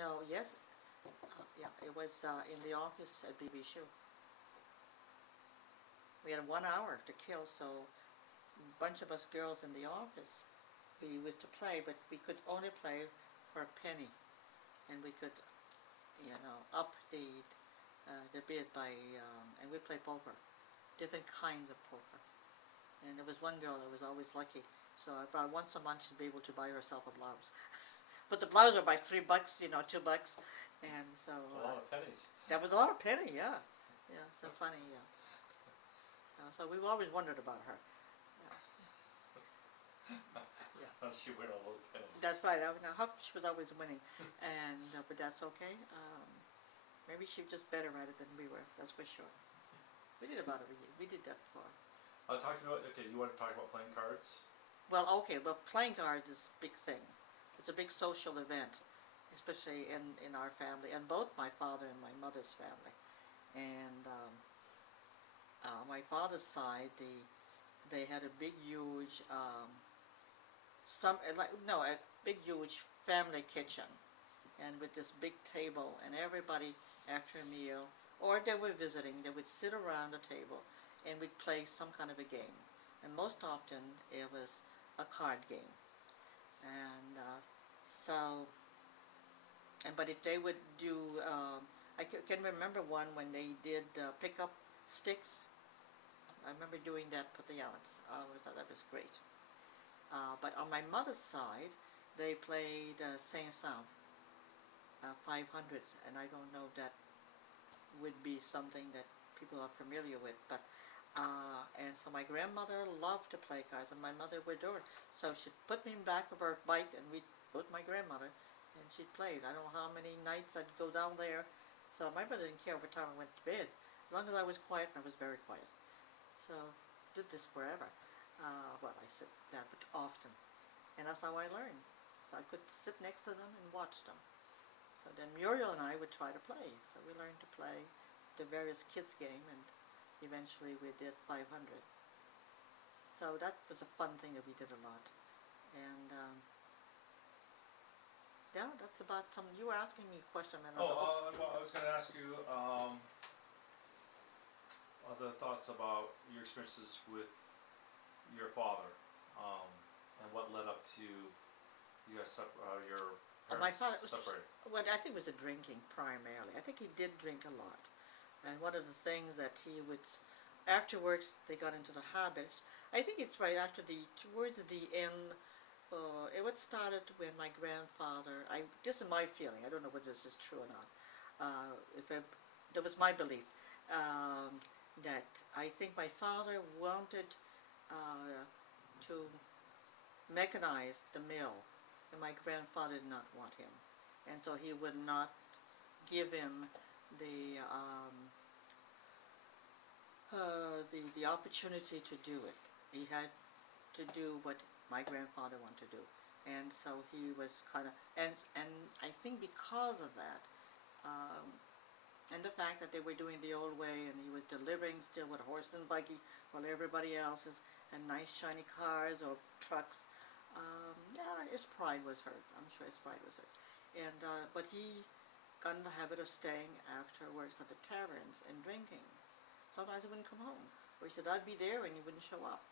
No, yes, yeah, it was in the office at BB Shoe. We had 1 hour to kill, so a bunch of us girls in the office, we used to play, but we could only play for a penny, and we could, up the bid by, and we played poker, different kinds of poker. And there was one girl that was always lucky, so about once a month she'd be able to buy herself a blouse. But the blouse were by $3, $2, and so a lot of pennies. that was a lot of penny, yeah, yeah. So funny, yeah. So we've always wondered about her. Yeah. How did she win all those pennies? That's right. She was always winning, and but that's okay. Maybe she was just better at it than we were. That's for sure. We did about it. We did that before. Talking about, okay, you want to talk about playing cards? Well, okay, but playing cards is a big thing. It's a big social event, especially in our family, and both my father and my mother's family. And my father's side, they had a big, huge, a big, huge family kitchen, and with this big table, and everybody after a meal, or they were visiting, they would sit around the table, and we'd play some kind of a game. And most often it was a card game. And but if they would do, I can remember one when they did pick up sticks. I remember doing that for the aunts. I thought that was great. But on my mother's side, they played Saint-Saëns, 500, and I don't know if that would be something that people are familiar with, but and so my grandmother loved to play cards, and my mother would do it. So she'd put me in the back of her bike, and we'd go with my grandmother, and she'd play. I don't know how many nights I'd go down there. So my mother didn't care what time I went to bed, as long as I was quiet, and I was very quiet. So did this forever. Well, I said that, but often, and that's how I learned. So I could sit next to them and watch them. So then Muriel and I would try to play. So we learned to play the various kids game, and eventually we did 500. So that was a fun thing that we did a lot. And yeah, that's about some. You were asking me a question, and well, I was going to ask you other thoughts about your experiences with your father, and what led up to you guys your my parents father separated. Well, I think it was the drinking primarily. I think he did drink a lot, and one of the things that he would, afterwards they got into the habits. I think it's right after towards the end. It was started when my grandfather. This is my feeling. I don't know whether this is true or not. That was my belief. That I think my father wanted to mechanize the mill, and my grandfather did not want him, and so he would not give him the opportunity to do it. He had to do what my grandfather wanted to do, and so he was kind of, and I think because of that, and the fact that they were doing the old way, and he was delivering still with horse and buggy, while everybody else had nice shiny cars or trucks. Yeah, his pride was hurt. I'm sure his pride was hurt. And but he got in the habit of staying afterwards at the taverns and drinking. Sometimes he wouldn't come home, or he said I'd be there and he wouldn't show up.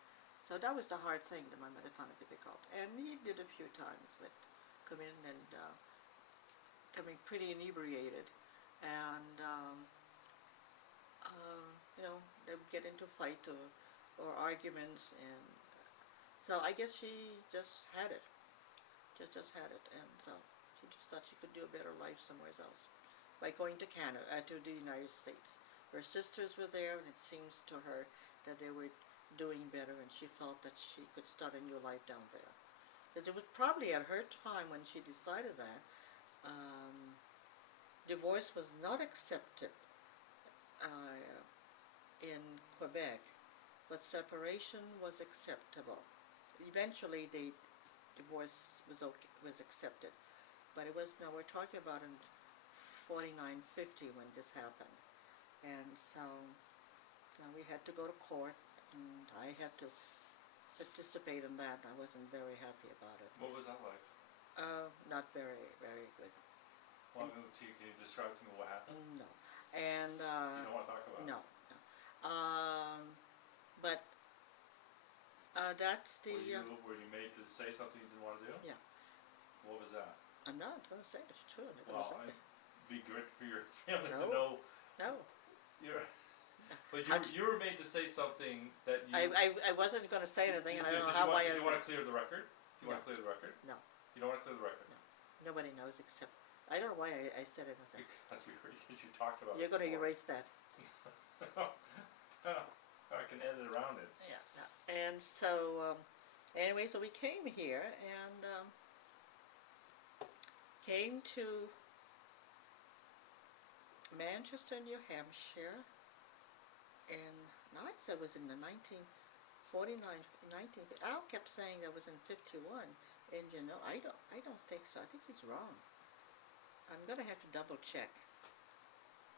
So that was the hard thing that my mother found it difficult. And he did a few times, but come in and coming pretty inebriated, and they would get into fight or arguments, and so I guess she just had it, just had it, and so she just thought she could do a better life somewhere else by going to Canada, to the United States. Her sisters were there, and it seems to her that they were doing better, and she felt that she could start a new life down there. Because it was probably at her time when she decided that divorce was not accepted in Quebec, but separation was acceptable. Eventually, the divorce was accepted, but it was, now we're talking about in 49-50 when this happened, and so we had to go to court, and I had to participate in that. I wasn't very happy about it. What was that like? Not very, very good. Well, can you describe to me what happened? No. And You don't want to talk about it? no, no. But that's the Were you made to say something you didn't want to do? yeah. What was that? I'm not gonna say it's true. I'm not Well, gonna say it. it'd be good for your family to No. know. No. You're but you were made to say something that you. I wasn't gonna say anything, and I don't know how I. Did you want to clear the record? Do you want to clear the record? No. You don't want to clear the record? No. Nobody knows except I don't know why I said anything. Because you talked about it. You're gonna before. erase that. I can edit around it. Yeah. And so anyway, so we came here and came to Manchester, New Hampshire, and I'd say it was in the 1949, Al kept saying that was in 51, and you know, I don't think so. I think he's wrong. I'm gonna have to double check.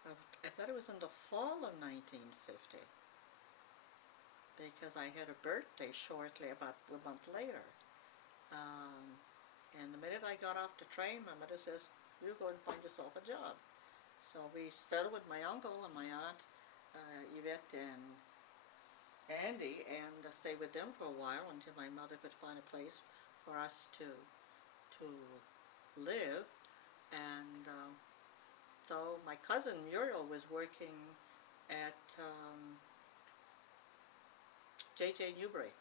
I thought it was in the fall of 1950, because I had a birthday shortly, about a month later. And the minute I got off the train, my mother says, "You go and find yourself a job." So we settled with my uncle and my aunt, Yvette and Andy, and stayed with them for a while until my mother could find a place for us to live. And so my cousin Muriel was working at J.J. Newbury.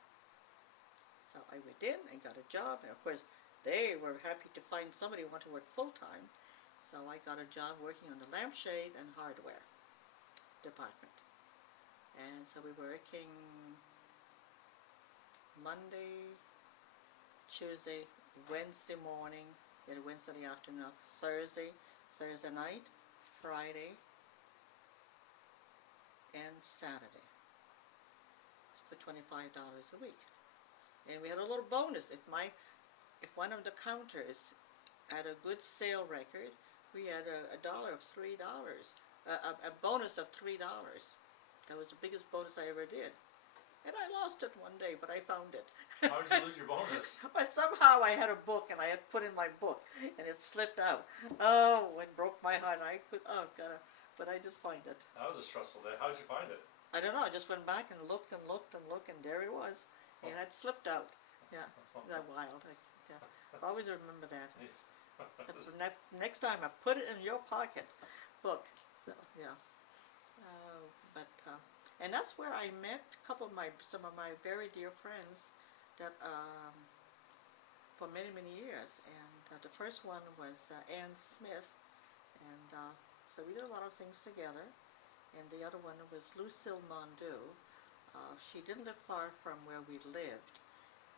So I went in and got a job, and of course they were happy to find somebody who wanted to work full-time. So I got a job working on the lampshade and hardware department. And so we were working Monday, Tuesday, Wednesday morning, then Wednesday afternoon, Thursday night, Friday, and Saturday for $25 a week. And we had a little bonus. If one of the counters had a good sale record, we had a $3, a bonus of $3. That was the biggest bonus I ever did. And I lost it one day, but I found it. How did you lose your bonus? But somehow I had a book, and I had put in my book, and it slipped out. Oh, it broke my heart. But I did find it. That was a stressful day. How did you find it? I don't know. I just went back and looked and looked and looked, and there it was. And it had slipped out. Yeah, that wild. I always remember that. So next time I put it in your pocket book. So yeah, and that's where I met some of my very dear friends that for many years. And the first one was Ann Smith, and so we did a lot of things together. And the other one was Lucille Mondeau. She didn't live far from where we lived,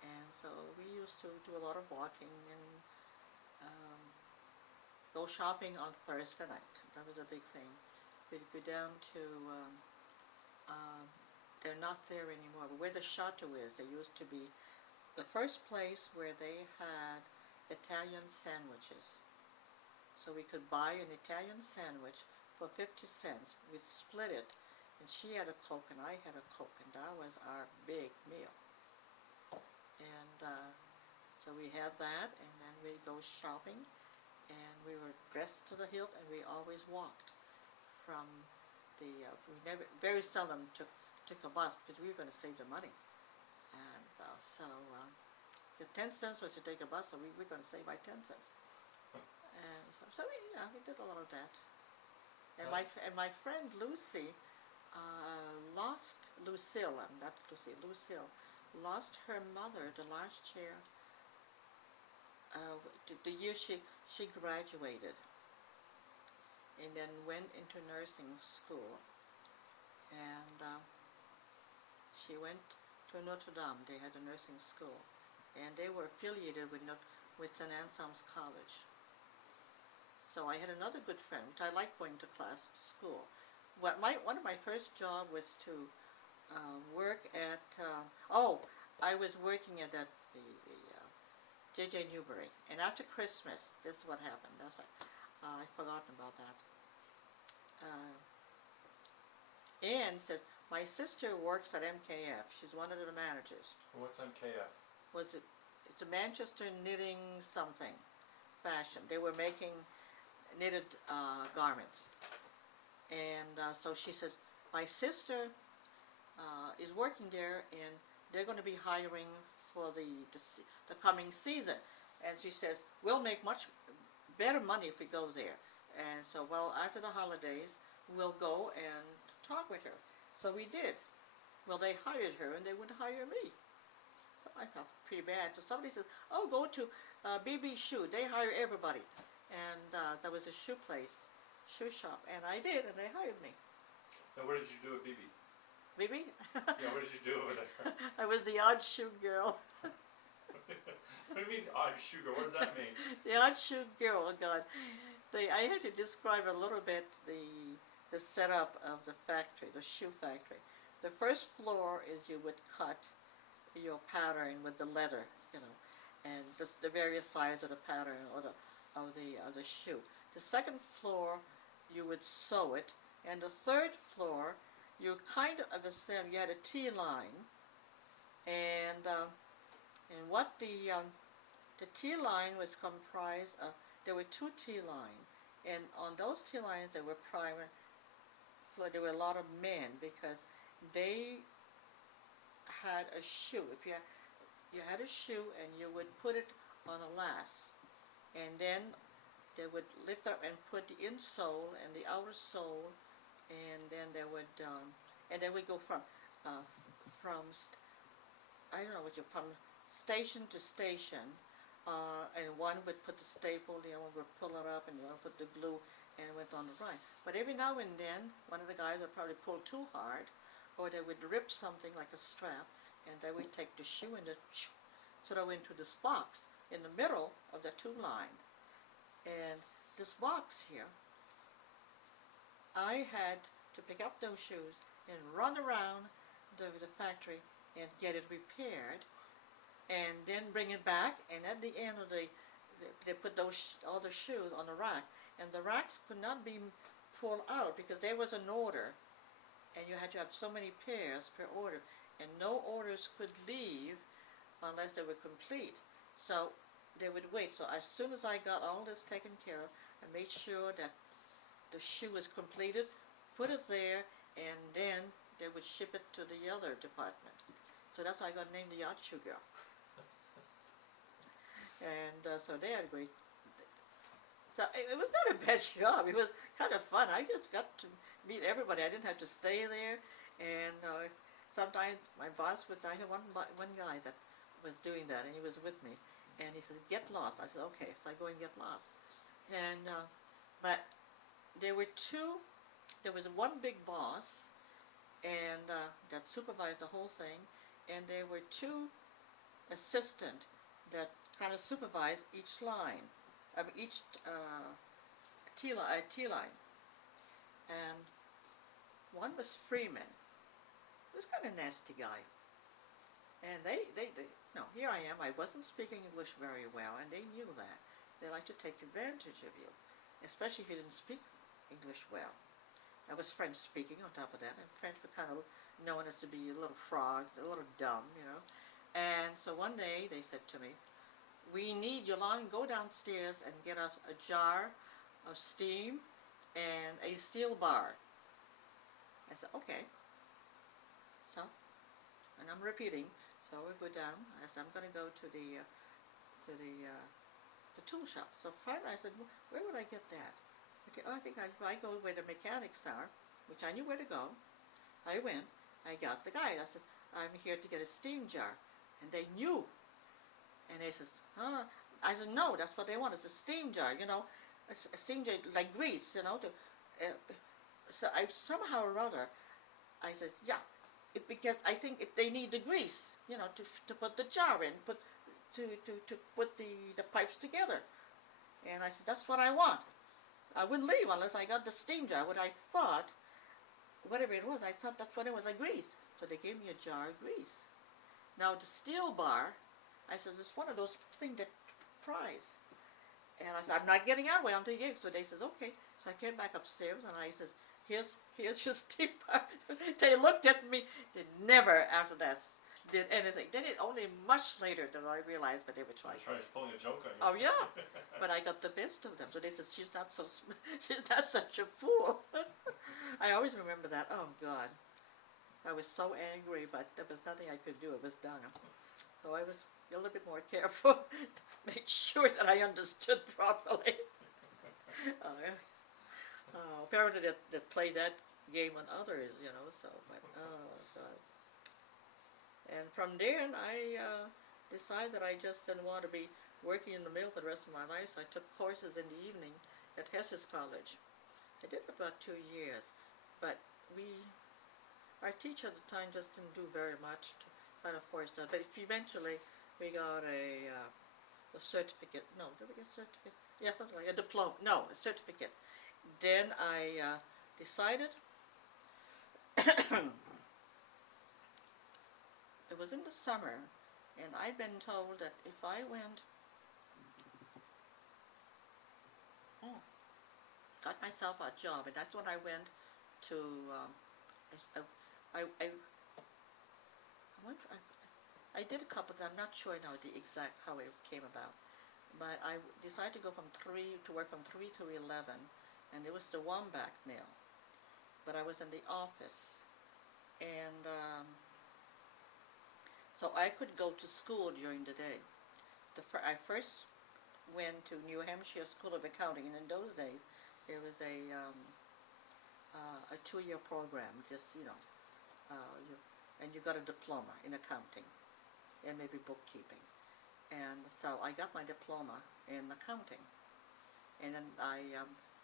and so we used to do a lot of walking and go shopping on Thursday night. That was a big thing. We'd go down to, they're not there anymore, but where the Chateau is, there used to be the first place where they had Italian sandwiches. So we could buy an Italian sandwich for 50 cents. We'd split it, and she had a Coke and I had a Coke, and that was our big meal. And so we had that, and then we'd go shopping, and we were dressed to the hilt, and we always walked from the, we very seldom took a bus because we were going to save the money. And so the 10 cents was to take a bus, so we were going to save by 10 cents. And so we did a lot of that. And my friend Lucy Lucille lost her mother the last year, the year she graduated, and then went into nursing school. And she went to Notre Dame. They had a nursing school, and they were affiliated with St. Anselm's College. So I had another good friend, which I liked going to school. One of my first job was to work at, I was working at the J.J. Newbury. And after Christmas, this is what happened. That's right. I've forgotten about that. Ann says, my sister works at MKF. She's one of the managers. What's MKF? It's a Manchester knitting something fashion. They were making knitted garments. And so she says, my sister is working there, and they're going to be hiring for the coming season. And she says, we'll make much better money if we go there. And so, well, after the holidays, we'll go and talk with her. So we did. Well, they hired her, and they wouldn't hire me. So I felt pretty bad. So somebody said, oh, go to BB Shoe. They hire everybody. And there was a shoe place, shoe shop, and I did, and they hired me. And what did you do at BB? BB? Yeah, what did you do over there? I was the odd shoe girl. What do you mean odd shoe girl? What does that mean? The odd shoe girl, oh God. I had to describe a little bit the setup of the factory, the shoe factory. The first floor is you would cut your pattern with the leather, you know, and the various sizes of the pattern or of the shoe. The second floor you would sew it, and the third floor you kind of assume you had a T-line, and what the T-line was comprised of, there were two T-lines, and on those T-lines there were there were a lot of men, because they had a shoe. If you had a shoe, and you would put it on a lace, and then they would lift up and put the insole and the outer sole, and then they would go from I don't know what from station to station, and one would put the staple, the other one would pull it up, and the other would put the glue, and it went on the right. But every now and then, one of the guys would probably pull too hard, or they would rip something like a strap, and they would take the shoe and just throw into this box in the middle of the two line. And this box here, I had to pick up those shoes and run around the factory and get it repaired, and then bring it back, and at the end of they put all the shoes on the rack, and the racks could not be pulled out because there was an order, and you had to have so many pairs per order, and no orders could leave unless they were complete. So they would wait. So as soon as I got all this taken care of, I made sure that the shoe was completed, put it there, and then they would ship it to the other department. So that's how I got named the Yacht Shoe Girl. And so they had a great. So it was not a bad job. It was kind of fun. I just got to meet everybody. I didn't have to stay there. And sometimes my boss would say, I had one guy that was doing that, and he was with me. And he said, get lost. I said, okay. So I go and get lost. And but there were two. There was one big boss, and that supervised the whole thing, and there were two assistants that kind of supervised each line, each T-line. And one was Freeman. He was kind of a nasty guy. And no, here I am. I wasn't speaking English very well, and they knew that. They like to take advantage of you, especially if you didn't speak English well. I was French speaking on top of that, and French were kind of known as to be little frogs, a little dumb, you know. And so one day they said to me, we need Yolande, go downstairs and get a jar of steam and a steel bar. I said, okay. So, and I'm repeating, so we go down. I said, I'm going to go to the tool shop. So finally I said, where would I get that? I think I go where the mechanics are, which I knew where to go. I went. I got the guy. I said, I'm here to get a steam jar. And they knew. And they says, huh? I said, no, that's what they want. It's a steam jar, you know. A steam jar like grease, you know. So I somehow or other, I says, yeah, because I think they need the grease, you know, to put the jar in, to put the pipes together. And I said, that's what I want. I wouldn't leave unless I got the steam jar. What I thought, whatever it was, I thought that's what it was, like grease. So they gave me a jar of grease. Now the steel bar, I said, it's one of those things that fries. And I said, I'm not getting out of the way until you gave it. So they says, okay. So I came back upstairs, and I says, here's your steam bar. They looked at me. They never after that did anything. Then it only much later that I realized, but they were trying. He's pulling a joke on you. Oh yeah, but I got the best of them. So they said she's not so she's not such a fool. I always remember that. Oh God, I was so angry, but there was nothing I could do. It was done. So I was a little bit more careful to make sure that I understood properly. Apparently they play that game on others, you know. So, but oh God. And from there, I decided that I just didn't want to be working in the mill for the rest of my life. So I took courses in the evening at Tessa College. I did about 2 years, but our teacher at the time just didn't do very much to kind of force that. But eventually, we got a certificate. No, did we get a certificate? Yeah, something like a diploma. No, a certificate. Then I decided. It was in the summer, and I'd been told that if I went, got myself a job, and that's when I went to, I went, I did a couple, I'm not sure now the exact how it came about, but I decided to go to work from 3 to 11, and it was the Wambach mill, but I was in the office, and so I could go to school during the day. I first went to New Hampshire School of Accounting, and in those days there was a 2-year program, just and you got a diploma in accounting and maybe bookkeeping. And so I got my diploma in accounting, and then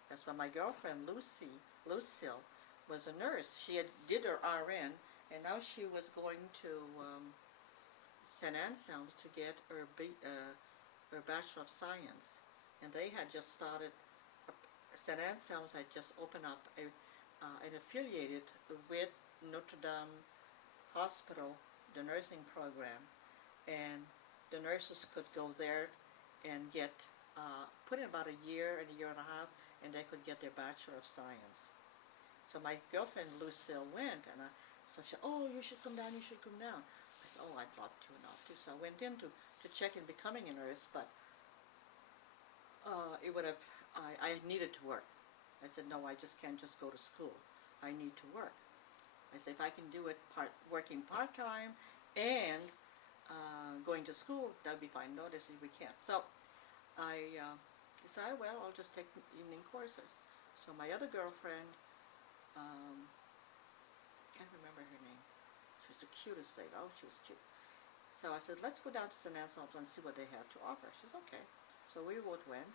that's when my girlfriend Lucille was a nurse. She did her RN, and now she was going to St. Anselm's to get her Bachelor of Science, and they had just started. St. Anselm's had just opened up and affiliated with Notre Dame Hospital, the nursing program, and the nurses could go there and get put in about a year and a half, and they could get their Bachelor of Science. So my girlfriend Lucille went, and so she said, "Oh, you should come down. You should come down." I said, "Oh, I'd love to enough to." So I went in to check in becoming a nurse, but it would have. I needed to work. I said, "No, I just can't just go to school. I need to work." I said, "If I can do it working part-time and going to school, that'd be fine." No, they said, "We can't." So I decided, well, I'll just take evening courses. So my other girlfriend, can't remember her name. She was the cutest lady. Oh, she was cute. So I said, "Let's go down to St. Anselm's and see what they have to offer." She said, "Okay." So we both went,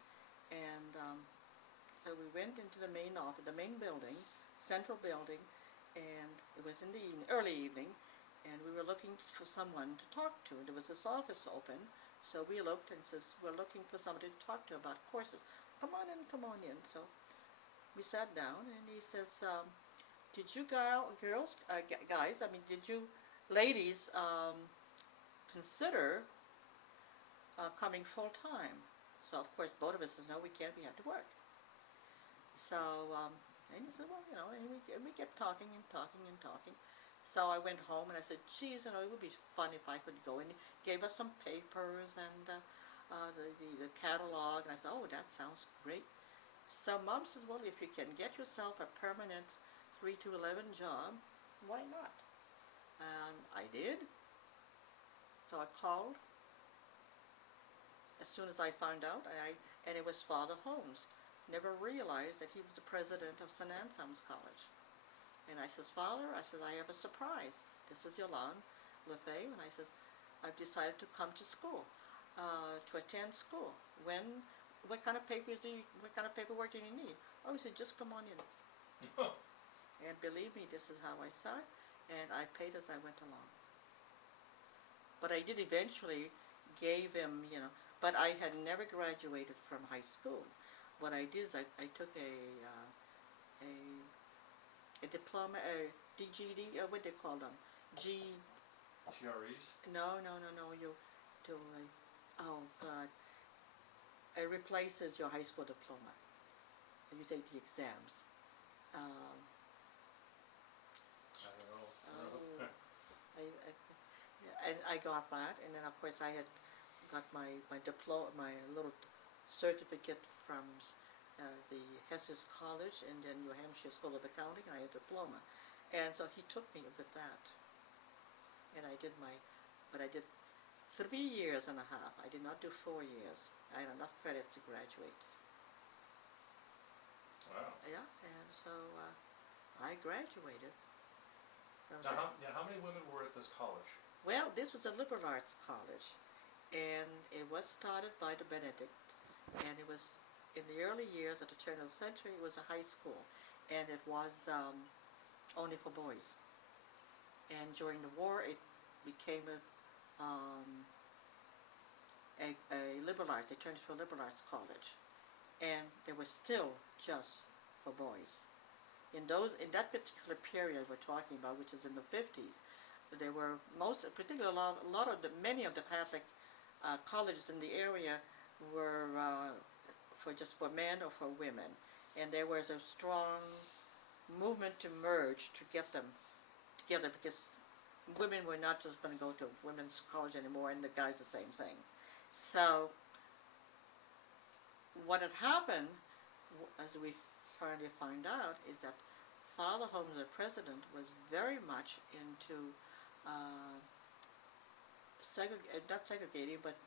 and so we went into the main office, the main building, central building, and it was in the early evening, and we were looking for someone to talk to. There was this office open, so we looked and says, "We're looking for somebody to talk to about courses. Come on in, come on in." So we sat down, and he says, "Did you guys, I mean, did you ladies consider coming full-time?" So of course both of us says, "No, we can't, we have to work." So and he said, "Well, you know," and we kept talking and talking and talking. So I went home and I said, "Geez, you know, it would be fun if I could go." And he gave us some papers and the catalog, and I said, "Oh, that sounds great." So Mom says, "Well, if you can get yourself a permanent 3 to 11 job, why not?" And I did. So I called as soon as I found out, and it was Father Holmes. Never realized that he was the president of St. Anselm's College. And I says, "Father," I says, "I have a surprise. This is Yolande Lefebvre," and I says, "I've decided to come to school, to attend school. What kind of paperwork do you need?" Oh, he said, "Just come on in." And believe me, this is how I started, and I paid as I went along. But I did eventually gave him, you know, but I had never graduated from high school. What I did is I took a diploma, a DGD, what do they call them? GREs? No, you do oh God. It replaces your high school diploma. You take the exams. I don't know. Oh, and I got that, and then of course I had got my diploma, my little certificate from the Tessa College, and then New Hampshire School of Accounting. I had a diploma, and so he took me with that, and I did but I did 3 years and a half. I did not do 4 years. I had enough credit to graduate. Wow. Yeah, and so I graduated. Now, how many women were at this college? Well, this was a liberal arts college, and it was started by the Benedict, and it was in the early years of the turn of the century. It was a high school, and it was only for boys. And during the war, it became a liberal arts. They turned it to a liberal arts college, and they were still just for boys. In that particular period we're talking about, which is in the 50s, there were particularly many of the Catholic colleges in the area were for men or for women, and there was a strong movement to merge to get them together, because women were not just going to go to women's college anymore, and the guys the same thing. So what had happened, as we finally find out, is that Father Holmes, the president, was very much into not segregating, but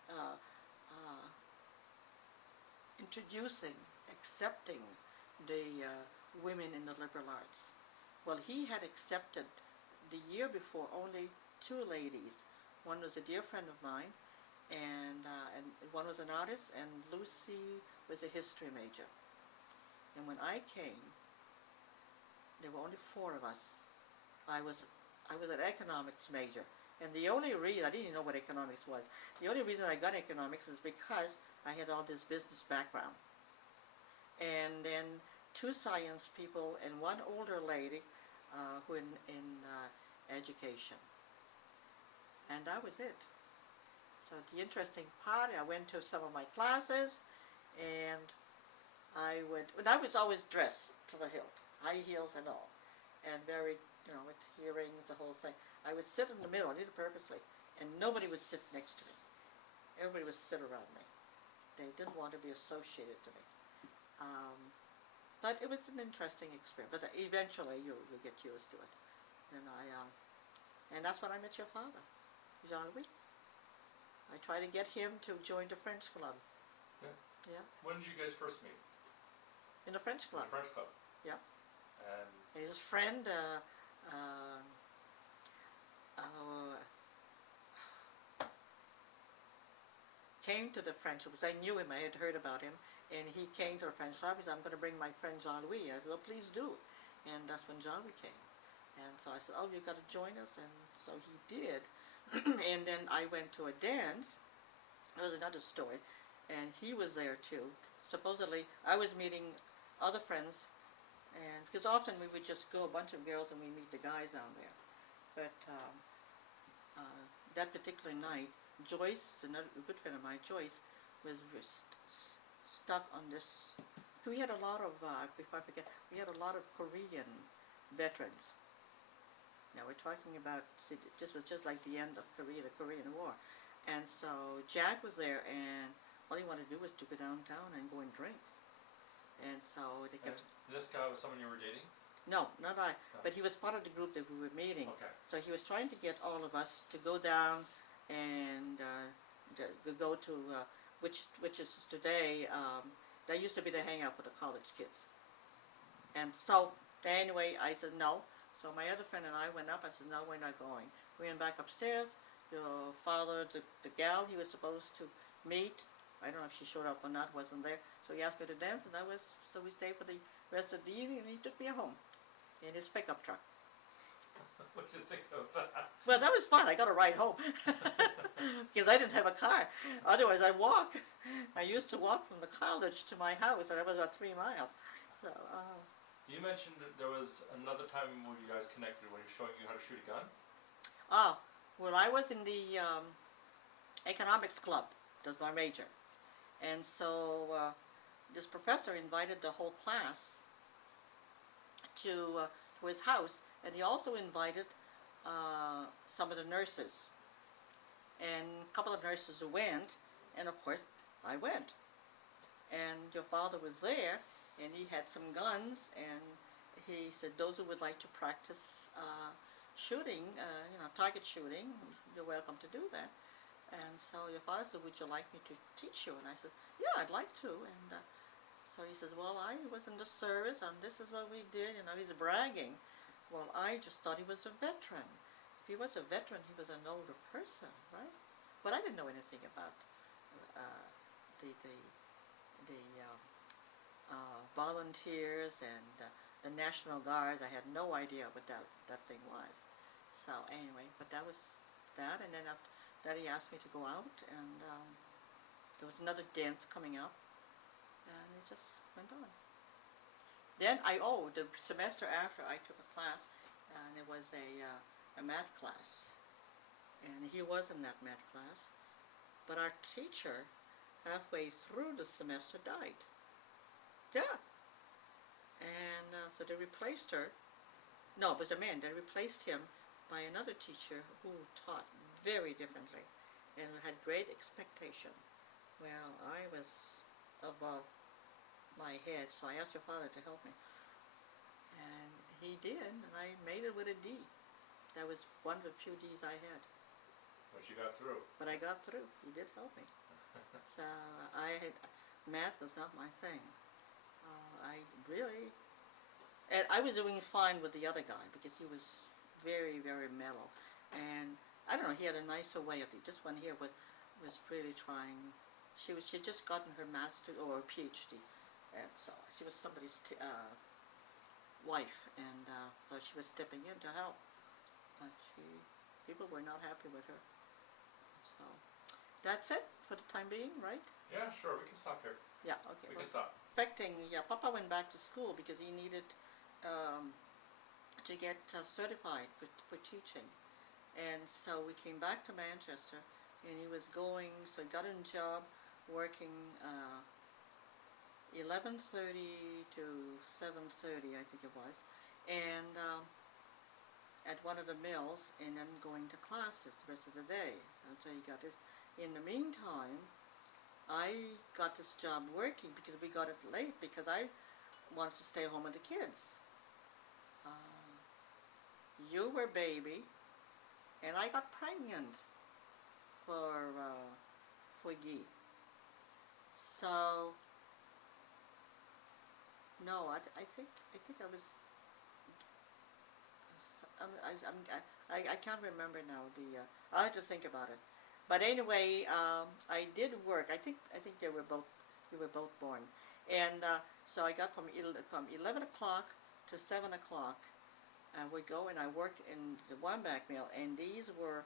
introducing, accepting the women in the liberal arts. Well, he had accepted the year before only 2 ladies. One was a dear friend of mine, and one was an artist, and Lucy was a history major. And when I came, there were only 4 of us. I was an economics major, and the only reason I didn't even know what economics was. The only reason I got economics is because I had all this business background, and then 2 science people and 1 older lady who in education, and that was it. So the interesting part, I went to some of my classes, and I was always dressed to the hilt, high heels and all, and very, with earrings, the whole thing. I would sit in the middle, I did it purposely, and nobody would sit next to me. Everybody would sit around me. They didn't want to be associated to me. But it was an interesting experience. But eventually, you get used to it. And that's when I met your father, Jean Louis. I tried to get him to join the French club. Yeah. When did you guys first meet? In the French club. In the French club. Yeah. And his friend came to the French, because I knew him, I had heard about him, and he came to the French club. He said, I'm going to bring my friend Jean Louis. I said, oh, please do. And that's when Jean Louis came. And so I said, oh, you've got to join us. And so he did. And then I went to a dance. It was another story. And he was there too. Supposedly, I was meeting other friends, and because often we would just go, a bunch of girls, and we meet the guys down there. But that particular night, Joyce, another good friend of mine, Joyce, was stuck on this. We had a lot of, before I forget, we had a lot of Korean veterans. Now we're talking about, see, this was just like the end of Korea, the Korean War. And so Jack was there, and all he wanted to do was to go downtown and go and drink. And so they kept... And this guy was someone you were dating? No, not I. No. But he was part of the group that we were meeting. Okay. So he was trying to get all of us to go down and go to, which is today, that used to be the hangout for the college kids. And so, anyway, I said no. So my other friend and I went up. I said, no, we're not going. We went back upstairs. The father, the gal he was supposed to meet, I don't know if she showed up or not, wasn't there. So he asked me to dance, and so we stayed for the rest of the evening, and he took me home in his pickup truck. What did you think of that? Well, that was fun. I got a ride home because I didn't have a car. Otherwise, I'd walk. I used to walk from the college to my house, and it was about 3 miles. So. You mentioned that there was another time when you guys connected when he was showing you how to shoot a gun. Oh, well, I was in the economics club. That was my major, and so this professor invited the whole class to his house, and he also invited some of the nurses and a couple of nurses went, and of course I went. And your father was there, and he had some guns, and he said, those who would like to practice shooting, target shooting, you're welcome to do that. And so your father said, would you like me to teach you? And I said, yeah, I'd like to. And so he says, well, I was in the service, and this is what we did. He's bragging. Well, I just thought he was a veteran. If he was a veteran, he was an older person, right? But I didn't know anything about the volunteers and the National Guards. I had no idea what that thing was. So anyway, but that was that. And then after that, he asked me to go out, and there was another dance coming up, and it just went on. Then the semester after, I took a class, and it was a math class, and he was in that math class, but our teacher, halfway through the semester, died. Yeah. And so they replaced her. No, it was a man. They replaced him by another teacher who taught very differently and had great expectation. Well, I was above my head, so I asked your father to help me. And he did, and I made it with a D. That was one of the few D's I had. But you got through. But I got through. He did help me. So math was not my thing. And I was doing fine with the other guy because he was very, very mellow. And I don't know, he had a nicer way of it. This one here was really trying. She had just gotten her master or her PhD, and so she was somebody's wife, and so she was stepping in to help. But people were not happy with her. So that's it for the time being, right? Yeah, sure. We can stop here. Yeah. Okay. We can stop. Papa went back to school because he needed to get certified for teaching, and so we came back to Manchester, and he was going. So he got a job working 11:30 to 7:30, I think it was, and at one of the mills, and then going to classes the rest of the day. And so he got this. In the meantime, I got this job working because we got it late because I wanted to stay home with the kids. You were baby, and I got pregnant for Guy. So no, I think I was. I can't remember now. I'll have to think about it. But anyway, I did work. I think you were both born, and so I got from 11 o'clock to 7 o'clock. I would go and I worked in the Wambach mill, and these were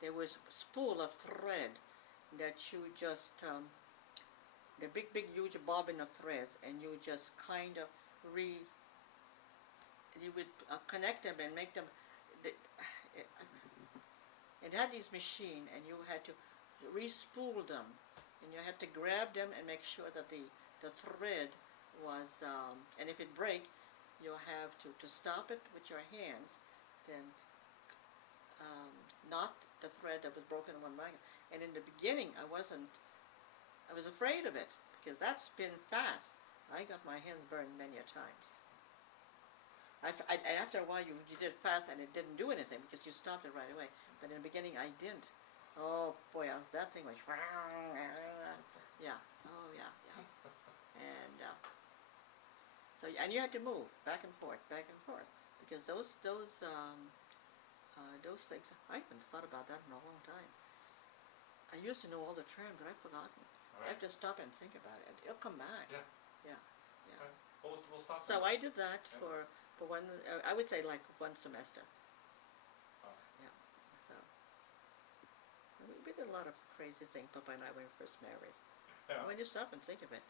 there was a spool of thread that you just the big huge bobbin of threads, and you just kind of you would connect them and make them. It had this machine, and you had to re-spool them, and you had to grab them and make sure that the thread was, and if it break, you have to stop it with your hands, then knot the thread that was broken in one leg. And in the beginning, I was afraid of it because that spin fast. I got my hands burned many a times. And after a while, you did it fast, and it didn't do anything because you stopped it right away. But in the beginning, I didn't. Oh boy, that thing was. Yeah. Oh yeah. And so, and you had to move back and forth, because those things. I haven't thought about that in a long time. I used to know all the terms, but I've forgotten. All right. I have to stop and think about it. It'll come back. Yeah. Yeah. Right. We'll stop. So I did that Yeah. for one. I would say like one semester. All right. Yeah. So we did a lot of crazy things, Papa and I, when we first married. Yeah. When you stop and think of it.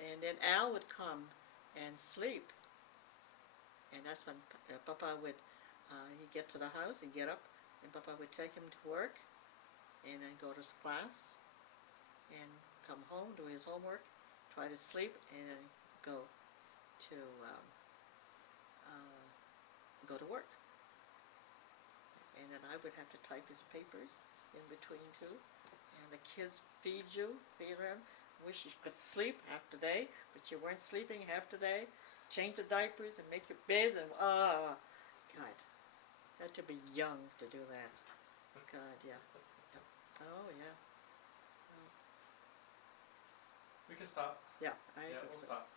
And then Al would come and sleep, and that's when Papa would he'd get to the house, he'd get up, and Papa would take him to work, and then go to his class, and come home, do his homework, try to sleep, and then go to work. and then I would have to type his papers in between too. And the kids feed them. Wish you could sleep half the day, but you weren't sleeping half the day. Change the diapers and make your beds and God, had to be young to do that. God, yeah. Oh yeah. We can stop. Yeah, I Yeah, think we'll so. stop.